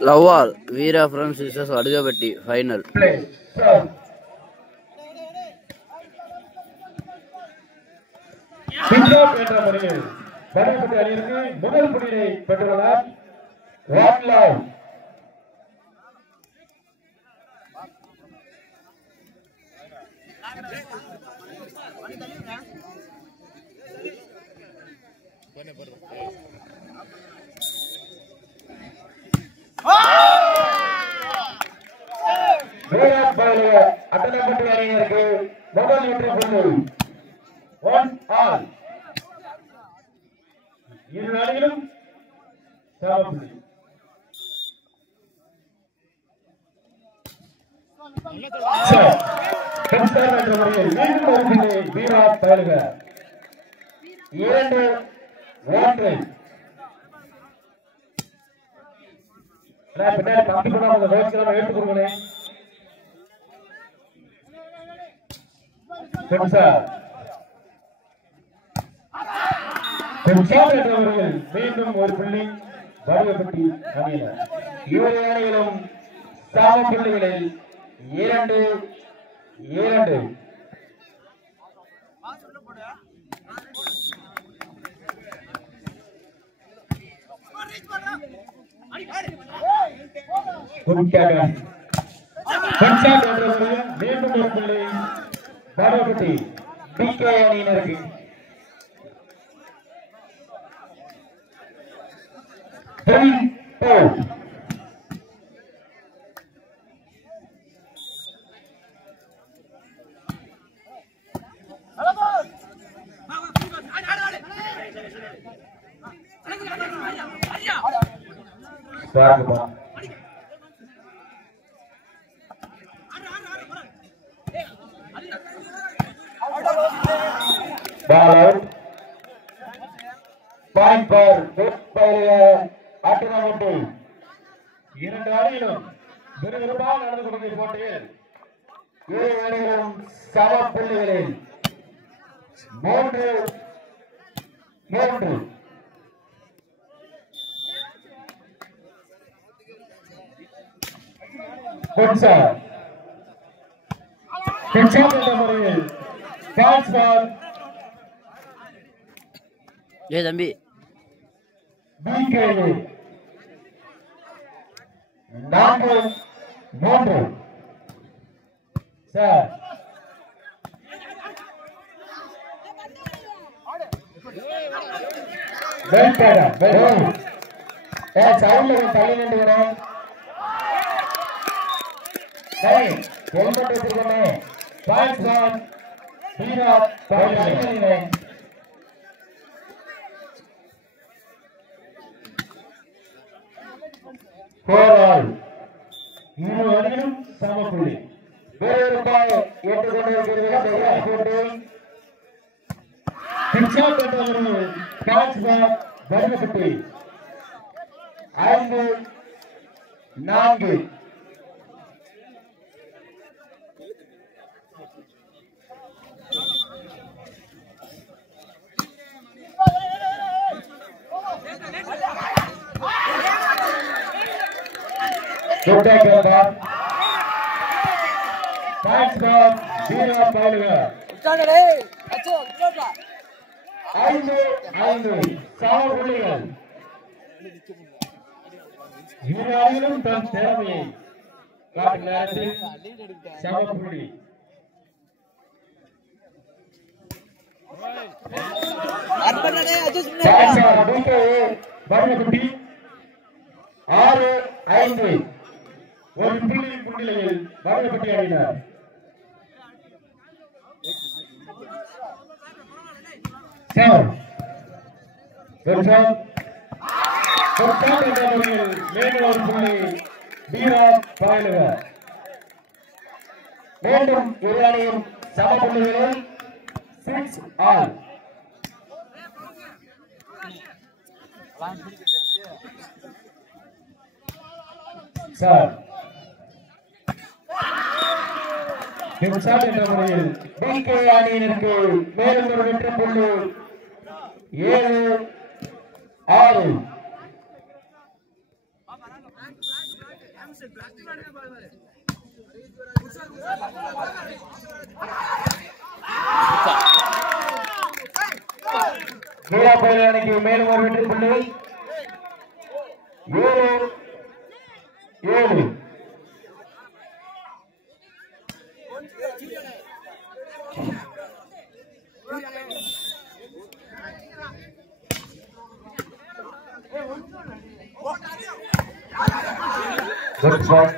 Lawal, Veera Friends vs Adugapatti final. முதல் புள்ளியை பெற்றுள்ளார் ராம்லால். அட்டனப்பட்டு அணியினருக்கு முதல் வெற்றி புள்ளி. 1 all. இரு அணிகளும் சம புள்ளி. மீண்டும் ஒரு புள்ளி வீரா பயிலுக. 2-1. பின்னாடி பந்து கூட அவங்க வேட்சியெல்லாம் எடுத்து கொடுங்களேன். மீண்டும் ஒரு புள்ளி வடிவப்பட்டி அணியினர். இரு அணிகளும் சம புள்ளிகளில் 2-2. மீண்டும் ஒரு புள்ளி வடிவப்பட்டி பிகே அணியினருக்கு. Ball out. Point for Attanapattu. இரண்டு அணிகளும் விறுவிறுப்பாக நடந்து கொண்டிருக்கும் போட்டியில் இரு அணிகளும் சம புள்ளிகளில் 3-3. முறையில் பாஸ் பால் தம்பி 4-3. சார் தள்ளி நின்று ஹெல்மெட் வச்சிருக்கேன். பாயிண்ட்ஸ் பால் வீரா பயிலுக. இரு அணிகளும் சம புள்ளி. வேறு பால் ஏற்றுக்கொண்டிருக்கிறது. வடிவப்பட்டி 5-4. வீரா பயிலுக 5-5 சம புள்ளிகள். இரு அணிகளும் தன் திறமையை காட்டும் நேரத்தில் சம புள்ளி. வடிவப்பட்டி 6-5. ஒரு புள்ளி முன்னிலையில் வடிவப்பட்டி அணியினர். மீண்டும் ஒரு புள்ளி வீரா பயிலுக. மீண்டும் இரு அணியும் சம புள்ளிகளில் 6 all. சார் என்ற முறையில் பிகே அணியினருக்கு மேலும் ஒரு வெற்றி புள்ளி. 7-6. வீராபுரம் அணிக்கு மேலும் ஒரு வெற்றி புள்ளி 7-7. Good shot.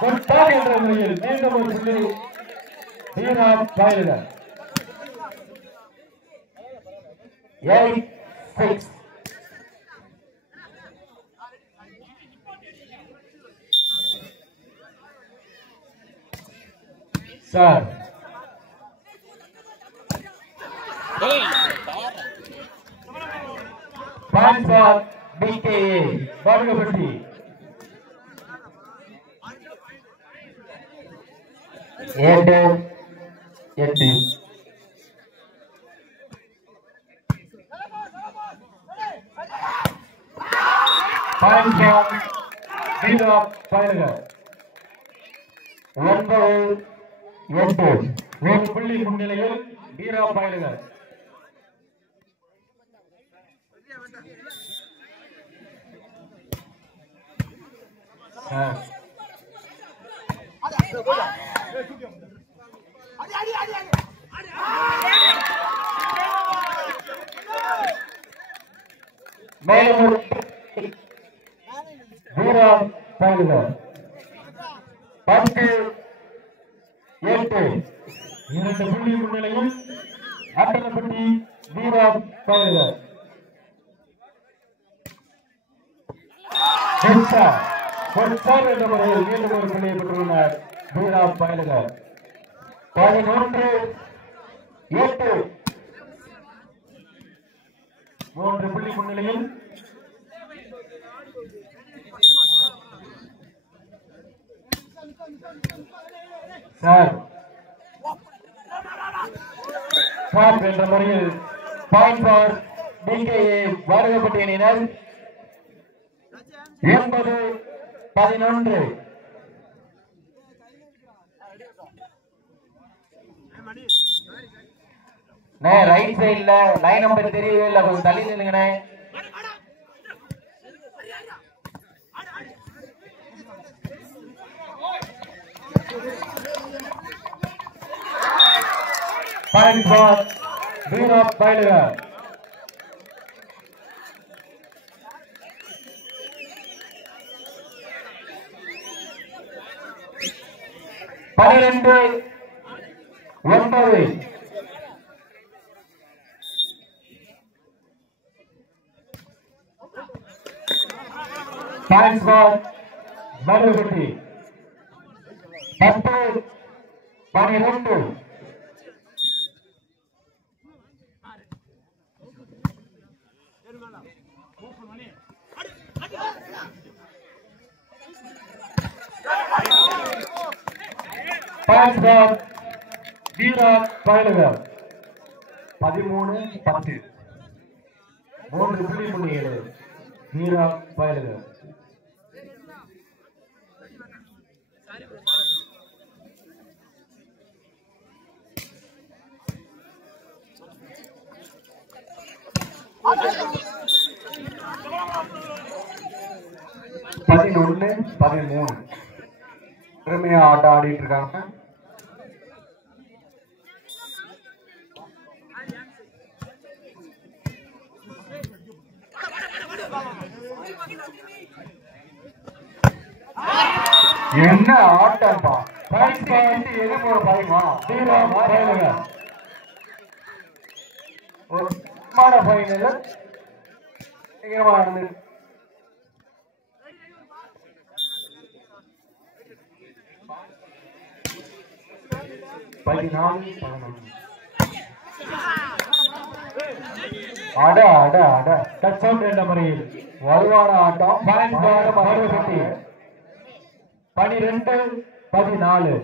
Good shot என்ற முறையில் மீண்டும் ஒரு புள்ளி Veera Payalgal 8-6. Sir point for BKA Padugapatti 8-8. Point for Veera Payalgal 9-8. ஒரு புள்ளி முன்னிலையில் வீரா பாயல்கள் மேலும் வீரா பாயல்கள் 10-8. 2 புள்ளி முன்னிலையில் ஆட்டலப்பட்டி வீரா பாயல்கள் என்ற முறையில் மீண்டும் ஒரு புள்ளியை பெற்றுள்ளனர் வீரா பாயல்கள் 11-8. 3 புள்ளி முன்னிலையில் சார் என்ற முறையில் பாயிண்ட் ஃபார் BKA பாடுகப்பட்டி அணியினர் 9-11. ரைட் சைட்ல லைன் நம்பர் தெரியவே இல்லை, கொஞ்சம் தள்ளி நில்லுங்கண்ணே. Point for Veera Payalgal 12-9. Point for Padugapatti 10-12. Point for Veera Payalgal 13-10. 3 புள்ளி முன்னிலையில் வீரா பாயல்கள் பதினொன்னு 13. திறமையா ஆட்டம் ஆடிட்டு இருக்காங்க. என்ன ஆட்டம்பா, எது போற பயமா வீரா பாயல்கள் ஒரு ஃபைனல் நடந்து 14-11. அட அட அட டச் அவுட் என்ற முறையில் வலுவான ஆட்டம். பாடுகப்பட்டி 12-14.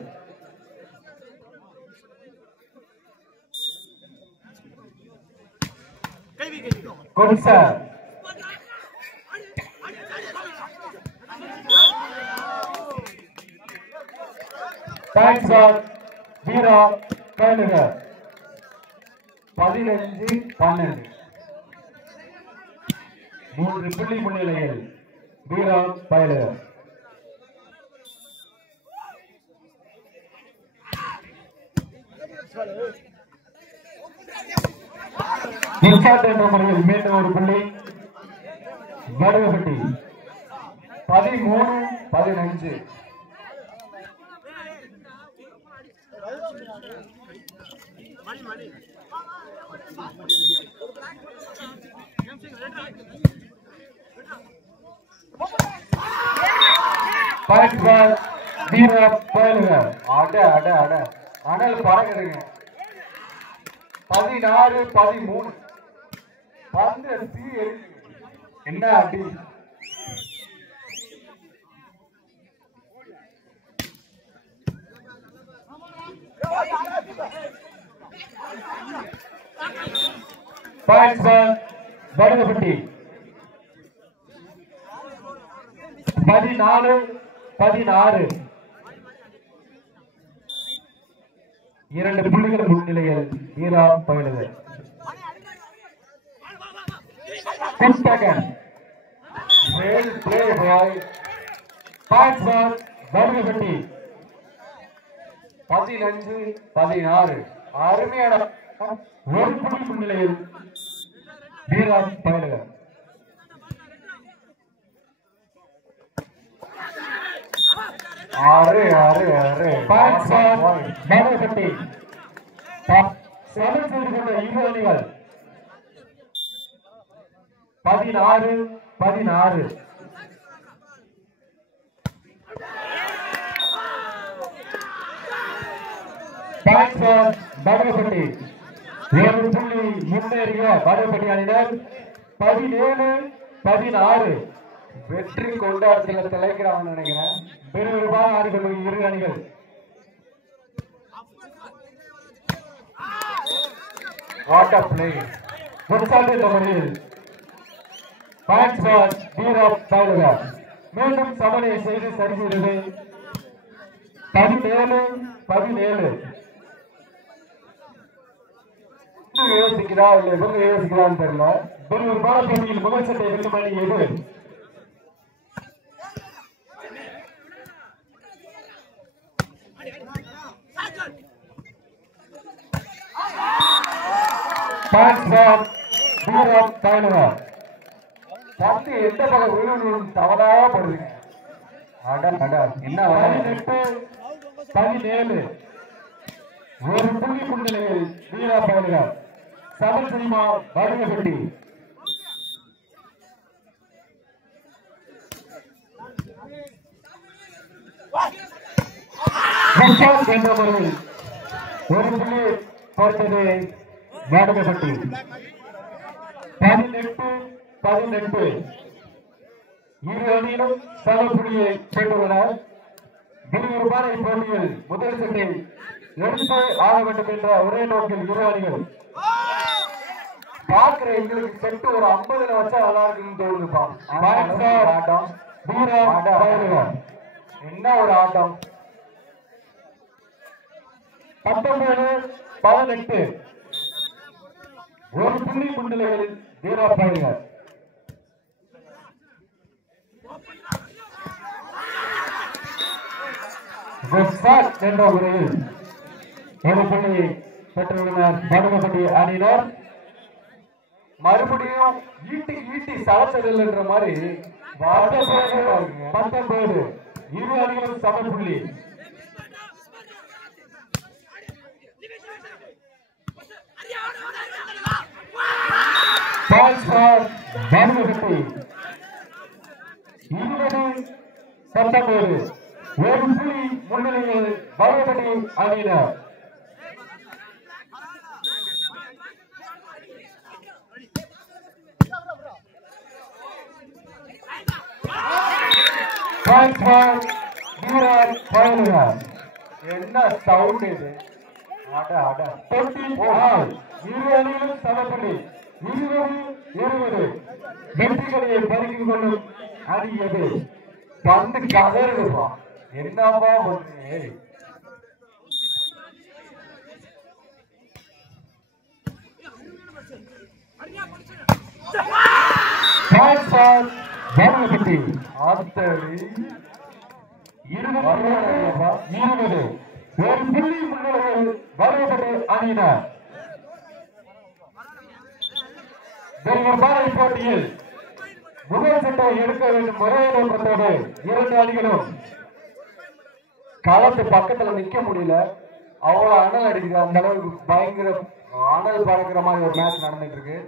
Good sir. Thanks for Veera Kainagar. 15-12. 3 புள்ளி முன்னிலையில் வீரா பயலர். நிர்சாத் என்ற முறையில் மீண்டும் ஒரு புள்ளி வடுகப்பட்டி 13-15. வீரா பயலுங்க அட அட அட அனல் பறக்குதுங்க. 16-13. பந்து தீ எரியுது. என்ன அடி. வடுகப்பட்டி 14-16. 2 புள்ளிகள் முன்னிலையில் வீரா பயலுகள். Well play boy. Points for Vadugapatti 15-16. அருமையான ஒரு புள்ளி முன்னிலையில் வீரா பயலுகள். அरे अरे अरे வடுகப்பட்டி சமன் செய்து கொண்ட இரு அணிகள் 16-16. வடுகப்பட்டி ஒரு புள்ளி முன்னேறிய வடுகப்பட்டி அணியினர் 17-16. வெற்றி கொண்டாட்டத்தில் திளைக்கிறாங்க நினைக்கிறேன். விறுவிறுப்பாக ஆடிக்கொள்ளும் இரு அணிகள். What a play. உற்சாக என்ற முறையில் பாயிண்ட்ஸ் ஃபார் வீரா பயலுகள். மீண்டும் சமனை செய்து சரி செய்தது 17-17. யோசிக்கிறா இல்ல இவங்க யோசிக்கிறான்னு தெரியல. விறுவிறுப்பான போட்டியில் முதல் சட்டை வெல்லும் அணி எது? வீரா பயலுகள். பந்து எந்த பக்கம் விழுந்து தவறாக படுதுங்க. அட அட என்ன 18-17. ஒரு புள்ளி முன்னிலையில் வீரா பயலுகள். சமன் சினிமா வடுகப்பட்டி. என்ற முறையில் ஒரு புள்ளி பொறுத்தது வடுகப்பட்டி 18-18. இரு அணியிலும் சம புள்ளியை பெற்றுள்ளனர். விறுவிறுப்பான இப்போட்டியில் முதல் செட்டை எடுத்து ஆக வேண்டும் என்ற ஒரே நோக்கில் இரு அணிகள். பார்க்கிற எங்களுக்கு செட்டு ஒரு 50 வச்சா நல்லா இருக்குன்னு தோணுதுப்பா. ஆட்டம் வீரா பயலுகள். என்ன ஒரு ஆட்டம். 19-18. ஒரு புள்ளி முன்னிலையில் வீரா பயலுகள். என்ற முறையில் ஒரு புள்ளி பெற்றுள்ளனர் வடுகப்பட்டி அணியினர். மறுபடியும் ஈட்டி சலச்சதில் என்ற மாதிரி 19. இரு அணிகளும் சம புள்ளி. வடுகப்பட்டி 20-19. ஒரு புள்ளி முன்னிலையில் வடுகப்பட்டி அணியினர். என்ன சவுண்ட் இது. இரு அணியிலும் சம புள்ளி. 20-20 வெற்றிகளை பறித்துக் கொள்ளும் அணி எது? பந்து கதறுதுப்பா, என்னப்பா பண்றீங்க? ஜனகபட்டி ஆத்தடி 20 ஒரு புள்ளி முன்னணியில் வரவேற்பது அணியினர். போட்டியில் முதல் சட்டை எடுக்க வேண்டும் ஒரே நோக்கத்தோடு இரண்டு அணிகளும் களத்து பக்கத்துல நிக்க முடியல, அவ்வளவு அனல் அடிக்குது. அந்த அளவுக்கு பயங்கர அனல் பறக்கிற மாதிரி ஒரு மேட்ச் நடந்துட்டு இருக்கு.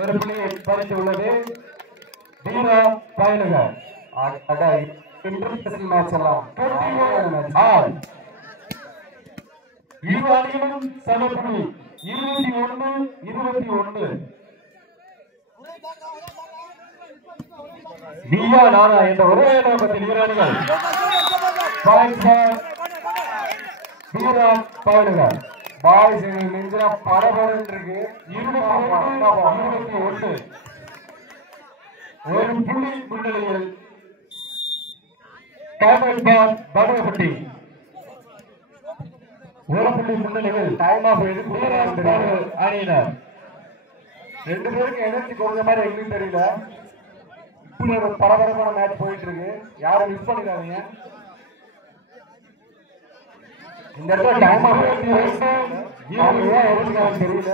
ஒரு புள்ளியை பறித்து உள்ளது வீரா பயணிகள். இன்டர்நேஷனல் மேட்ச் எல்லாம் இரு அணிகளும் சமப்புள்ளி 21-21. நீயா நானா என்ற ஒரே நோக்கத்தில் இரு அணிகள் வீரா பயணிகள். பாய்ஸ் நெஞ்சில பரபரன்னு இருக்கு. 21 ஒரு புள்ளி முன்னிலையில் படுகப்பட்டி ஒரு புள்ளி முன்னிலையில் டைம் ஆஃப் அணியினர். ரெண்டு பேருக்கு எனர்ஜி கொஞ்ச மாதிரி எங்களுக்கு தெரியல. இப்படி ஒரு பரபரப்பான மேட்ச் போயிட்டு இருக்கு, யாரும் மிஸ் பண்ணிடாதீங்க. இந்த இடத்துல டைம் ஆஃப் தெரியல,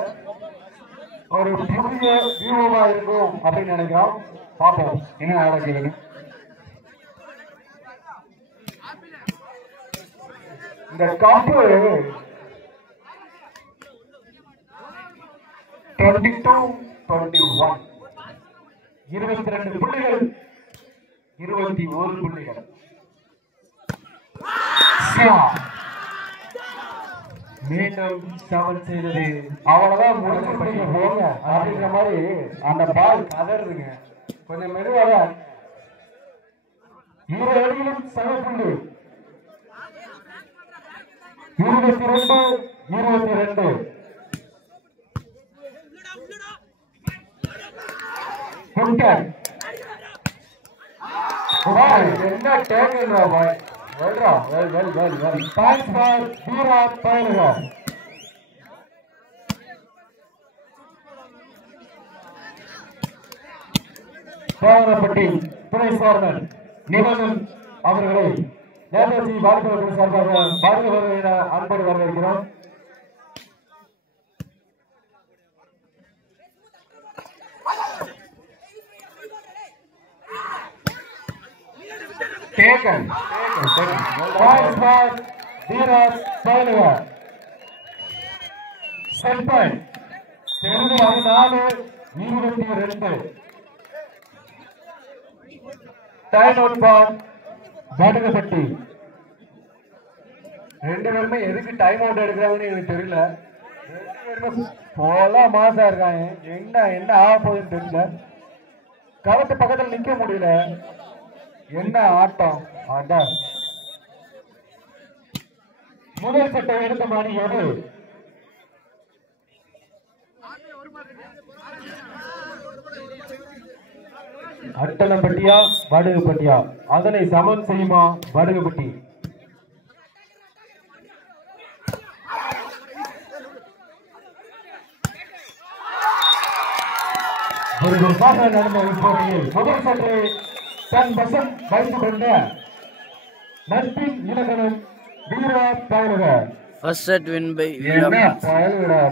ஒரு புதிய வியூவா இருக்கும் அப்படின்னு நினைக்கிறோம். பார்ப்போம் என்ன நடக்குது. இந்த கப்பு 22-21 22 புள்ளிகள் 21 புள்ளிகள். மீண்டும் சமன் செய்தது. அவ்வளவுதான் முடிச்சு போங்க அப்படிங்கிற மாதிரி அந்த பால் கதறுதுங்க. கொஞ்சம் மெதுவாக இரு அணிகளும் சமப்புள்ளி 22-22. என்ன டேக்கிள் பாய். தேவனப்பட்டி துணை சேர்மன் நிபந்தன் அவர்களை நேதாஜி வாலிபர்கள் சார்பாக வாழ்க என அன்போடு வரவேற்கிறோம். டேக்கன் வீரர் பயணிகள் செல்பன் 14-22. டைம் அவுட் பால் படுகப்பட்டி. ரெண்டு பேருமே எதுக்கு டைம் அவுட் எடுக்கிறாங்கன்னு எனக்கு தெரியல. ரெண்டு பேருமே போல மாசா இருக்காங்க. என்ன என்ன ஆக போகுதுன்னு தெரியல. களத்து பக்கத்தில் நிக்க முடியல. என்ன ஆட்டம். அதான் முதல் சட்டை எடுத்த மாதிரி எது? அட்டலம்பட்டியா வடுகுப்பட்டியா? அதனை சமன் செய்யுமா வடுகுப்பட்டி? ஒரு நடந்த போட்டியில் முதல் சட்டை தன் வசம் வைத்துக் கொண்ட நட்பின் இலக்கணம் வீரா பயலுக. First set win by என்ன பயலுடா.